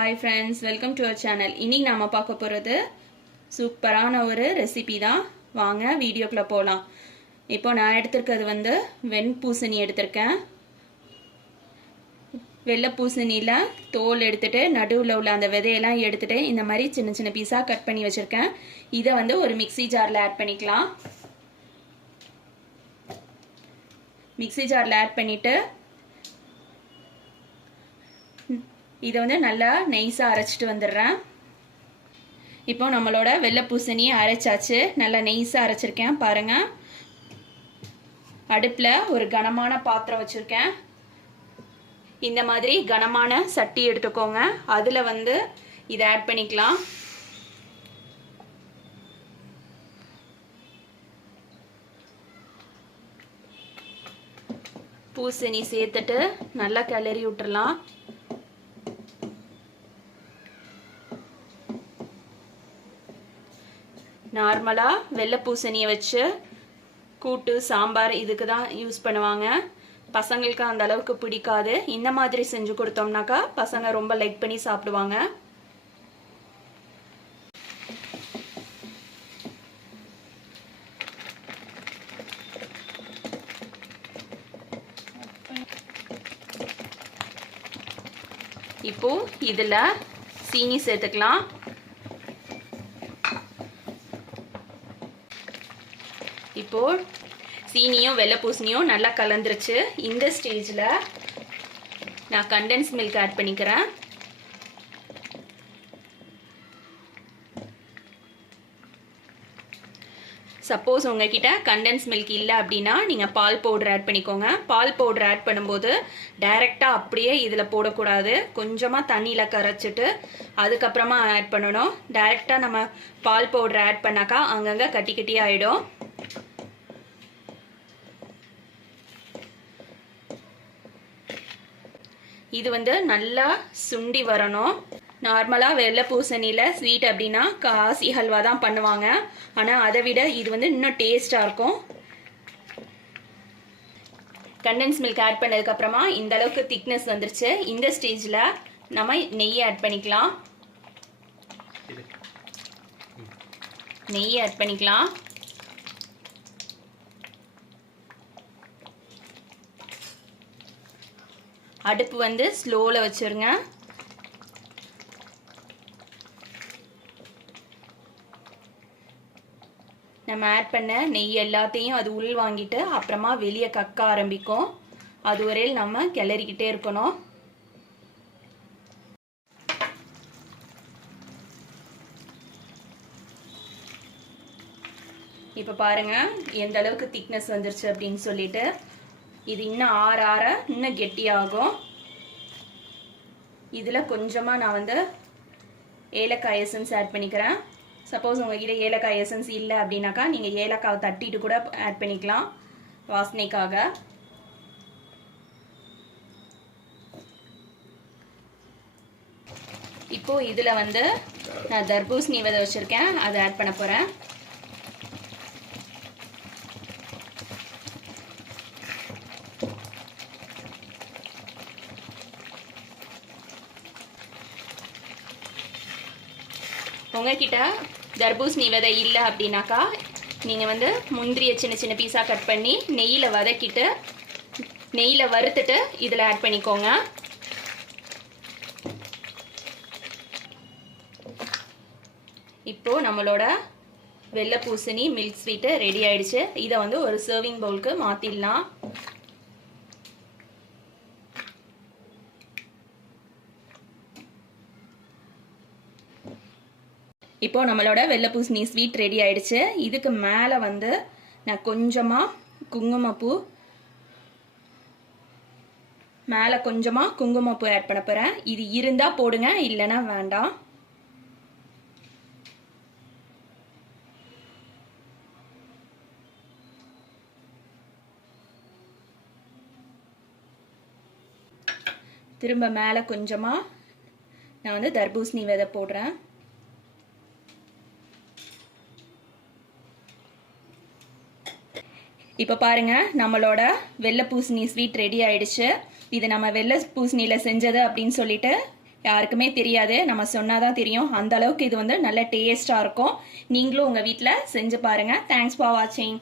Hi friends, welcome to our channel. இன்னைக்கு நாம பார்க்க போறது சூப்பரான ஒரு ரெசிபி தான். வாங்க வீடியோக்குள்ள போலாம். இப்போ நான் எடுத்துக்கிறது வந்து வெண்பூசணி எடுத்துர்க்கேன். வெள்ளை பூசணில தோல் எடுத்துட்டு நடுவுல உள்ள அந்த விதையெல்லாம் எடுத்துட்டு இந்த மாதிரி சின்ன சின்ன பீஸா கட் பண்ணி வச்சிருக்கேன். இத வந்து ஒரு மிக்ஸி ஜார்ல ஆட் பண்ணிக்கலாம். மிக்ஸி ஜார்ல ஆட் பண்ணிட்டு இதை வந்து நல்லா நைஸா அரைச்சிட்டு வந்துடுறேன். இப்போ நம்மளோட வெள்ளை பூசணியை அரைச்சாச்சு. நல்லா நைஸா அரைச்சிருக்கேன் பாருங்க. அடுப்புல ஒரு கனமான பாத்திரம் வச்சிருக்கேன். இந்த மாதிரி கனமான சட்டி எடுத்துக்கோங்க. அதுல வந்து இதை ஆட் பண்ணிக்கலாம். பூசணி சேர்த்துட்டு நல்லா கிளறி விட்டுறலாம். நார்மலா வெள்ளை பூசணியை வச்சு கூட்டு சாம்பார் இதுக்கு தான் யூஸ் பண்ணுவாங்க. பசங்களுக்கு அந்த அளவுக்கு பிடிக்காது. இந்த மாதிரி செஞ்சு கொடுத்தோம்னாக்கா பசங்க ரொம்ப லைக் பண்ணி சாப்பிடுவாங்க. இப்போ இதுல சீனி சேர்த்துக்கலாம். இப்போ சீனியும் வெள்ளை பூசணியும் நல்லா கலந்துருச்சு. இந்த ஸ்டேஜ்ல நான் கண்டென்ஸ் மில்க் ஆட் பண்ணிக்கிறேன். சப்போஸ் உங்ககிட்ட கண்டென்ஸ் மில்க் இல்லை அப்படின்னா நீங்க பால் பவுடர் ஆட் பண்ணிக்கோங்க. பால் பவுடர் ஆட் பண்ணும்போது டைரக்டா அப்படியே இதுல போடக்கூடாது. கொஞ்சமா தண்ணியில கரைச்சிட்டு அதுக்கப்புறமா ஆட் பண்ணணும். டைரக்டா நம்ம பால் பவுடர் ஆட் பண்ணாக்கா அங்கங்க கட்டி கட்டி ஆயிடும். இது வந்து நல்லா சுண்டி வரணும். நார்மலா வெள்ளை பூசணியில ஸ்வீட் அப்படின்னா காசி ஹல்வா தான் பண்ணுவாங்க. ஆனா அதை விட இது வந்து இன்னும் டேஸ்டா இருக்கும். கண்டென்ஸ் மில்க் ஆட் பண்ணதுக்கு அப்புறமா இந்த அளவுக்கு திக்னஸ் வந்துருச்சு. இந்த ஸ்டேஜ்ல நம்ம நெய் ஆட் பண்ணிக்கலாம். நெய் ஆட் பண்ணிக்கலாம். அடுப்பு வந்து ஸ்லோல வச்சிருங்க. நம்ம ஆட் பண்ண நெய் எல்லாத்தையும் அது உள் வாங்கிட்டு அப்புறமா வெளியே கக்க ஆரம்பிக்கும். அது வரையில் நம்ம கிளறிக்கிட்டே இருக்கணும். இப்ப பாருங்க எந்த அளவுக்கு திக்னஸ் வந்துருச்சு அப்படின்னு சொல்லிட்டு. இது இன்னும் ஆற ஆற இன்னும் கெட்டியாகும். இதுல கொஞ்சமா நான் வந்து ஏலக்காய் எசன்ஸ் ஆட் பண்ணிக்கிறேன். சப்போஸ் உங்ககிட்ட ஏலக்காய் எசன்ஸ் இல்லை அப்படின்னாக்கா நீங்க ஏலக்காவை தட்டிட்டு கூட ஆட் பண்ணிக்கலாம் வாசனைக்காக. இப்போ இதுல வந்து நான் தர்பூசணி விதை வச்சிருக்கேன், அதை ஆட் பண்ண போறேன். உங்ககிட்ட தர்பூசணி விதை இல்லை அப்படின்னாக்கா நீங்க வந்து முந்திரியை சின்ன சின்ன பீஸா கட் பண்ணி நெய்யில வதக்கிட்டு நெய்யில வறுத்துட்டு இதுல ஆட் பண்ணிக்கோங்க. இப்போ நம்மளோட வெள்ளை பூசணி மில்க் ஸ்வீட் ரெடி ஆயிடுச்சு. இதை வந்து ஒரு சர்விங் பவுலுக்கு மாத்திடலாம். இப்போ நம்மளோட வெள்ளை பூசணி ஸ்வீட் ரெடி ஆயிடுச்சு. இதுக்கு மேல வந்து நான் கொஞ்சமா குங்குமப்பூ ஆட் பண்ண போறேன். இது இருந்தா போடுங்க, இல்லைன்னா வேண்டாம். திரும்ப மேல கொஞ்சமா நான் வந்து தர்பூசணி விதை போடுறேன். இப்போ பாருங்க நம்மளோட வெள்ளை பூசணி ஸ்வீட் ரெடி ஆயிடுச்சு. இது நம்ம வெள்ளை பூசணியில செஞ்சது அப்படின்னு சொல்லிட்டு யாருக்குமே தெரியாது, நம்ம சொன்னாதான் தெரியும். அந்த அளவுக்கு இது வந்து நல்ல டேஸ்டா இருக்கும். நீங்களும் உங்க வீட்டில் செஞ்சு பாருங்க. தேங்க்ஸ் ஃபார் வாட்சிங்.